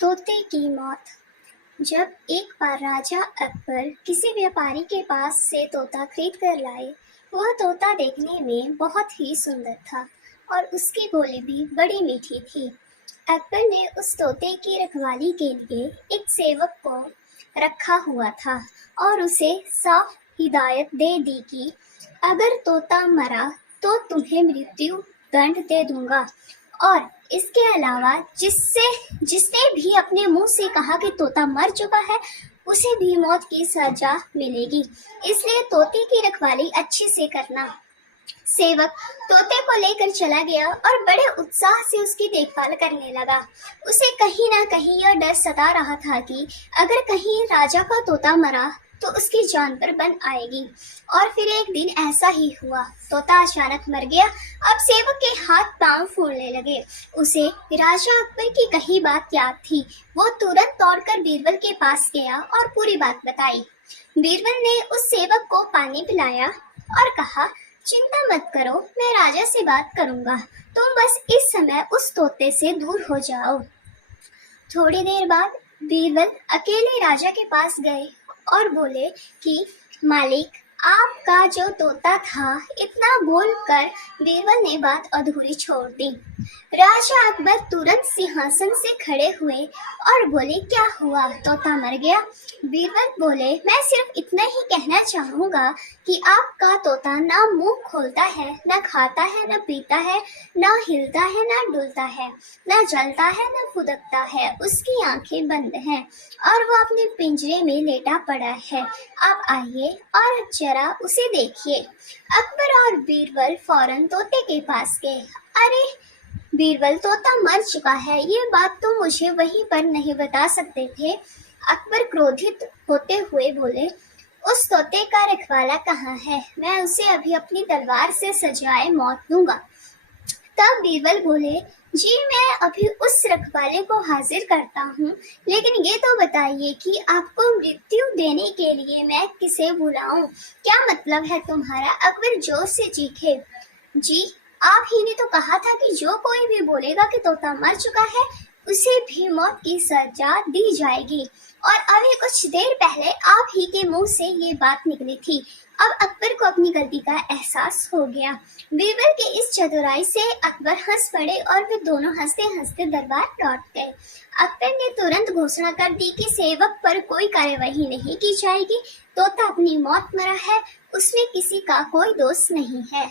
तोते की मौत। जब एक बार राजा अकबर किसी व्यापारी के पास से तोता खरीद कर लाए। वह तोता देखने में बहुत ही सुंदर था और उसकी बोली भी बड़ी मीठी थी। अकबर ने उस तोते की रखवाली के लिए एक सेवक को रखा हुआ था और उसे साफ हिदायत दे दी कि अगर तोता मरा तो तुम्हें मृत्यु दंड दे दूंगा, और इसके अलावा जिसने भी अपने मुंह से कहा कि तोता मर चुका है उसे भी मौत की सजा मिलेगी, इसलिए तोते की रखवाली अच्छे से करना। सेवक तोते को लेकर चला गया और बड़े उत्साह से उसकी देखभाल करने लगा। उसे कहीं ना कहीं यह डर सता रहा था कि अगर कहीं राजा का तोता मरा तो उसकी जान पर बन आएगी। और फिर एक दिन ऐसा ही हुआ, तोता अचानक मर गया। अब सेवक के हाथ पांव फूलने लगे। उसे राजा अकबर की कही बात याद थी। वो तुरंत दौड़कर बीरबल के पास गया और पूरी बात बताई। बीरबल ने उस सेवक को पानी पिलाया और कहा, चिंता मत करो, मैं राजा से बात करूंगा, तुम बस इस समय उस तोते से दूर हो जाओ। थोड़ी देर बाद बीरबल अकेले राजा के पास गए और बोले कि मालिक, आपका जो तोता था। इतना बोलकर बीरबल ने बात अधूरी छोड़ दी। राजा अकबर तुरंत सिंहासन से खड़े हुए और बोले, क्या हुआ, तोता मर गया? बीरबल बोले, मैं सिर्फ इतना ही कहना चाहूंगा कि आपका तोता ना मुंह खोलता है, ना खाता है, ना पीता है, ना हिलता है, ना डुलता है, ना जलता है, ना फुदकता है। उसकी आंखें बंद हैं और वो अपने पिंजरे में लेटा पड़ा है। आप आइए और जरा उसे देखिए। अकबर और बीरबल फौरन तोते के पास गए। अरे बीरबल, तोता मर चुका है, ये बात तो मुझे वहीं पर नहीं बता सकते थे? अकबर क्रोधित होते हुए बोले, उस तोते का रखवाला कहाँ है? मैं उसे अभी अपनी तलवार से सजाए मौत दूंगा। तब बीरबल बोले, जी मैं अभी उस रखवाले को हाजिर करता हूँ, लेकिन ये तो बताइए कि आपको मृत्यु देने के लिए मैं किसे बुलाऊं? क्या मतलब है तुम्हारा? अकबर जोर से चीखे, जी आप ही ने तो कहा था कि जो कोई भी बोलेगा कि तोता मर चुका है उसे भी मौत की सजा दी जाएगी, और अभी कुछ देर पहले आप ही के मुंह से ये बात निकली थी। अब अकबर को अपनी गलती का एहसास हो गया। बीरबल की इस चतुराई से अकबर हंस पड़े और वे दोनों हंसते हंसते दरबार लौट गए। अकबर ने तुरंत घोषणा कर दी कि सेवक पर कोई कार्यवाही नहीं की जाएगी। तोता अपनी मौत मरा है, उसमें किसी का कोई दोष नहीं है।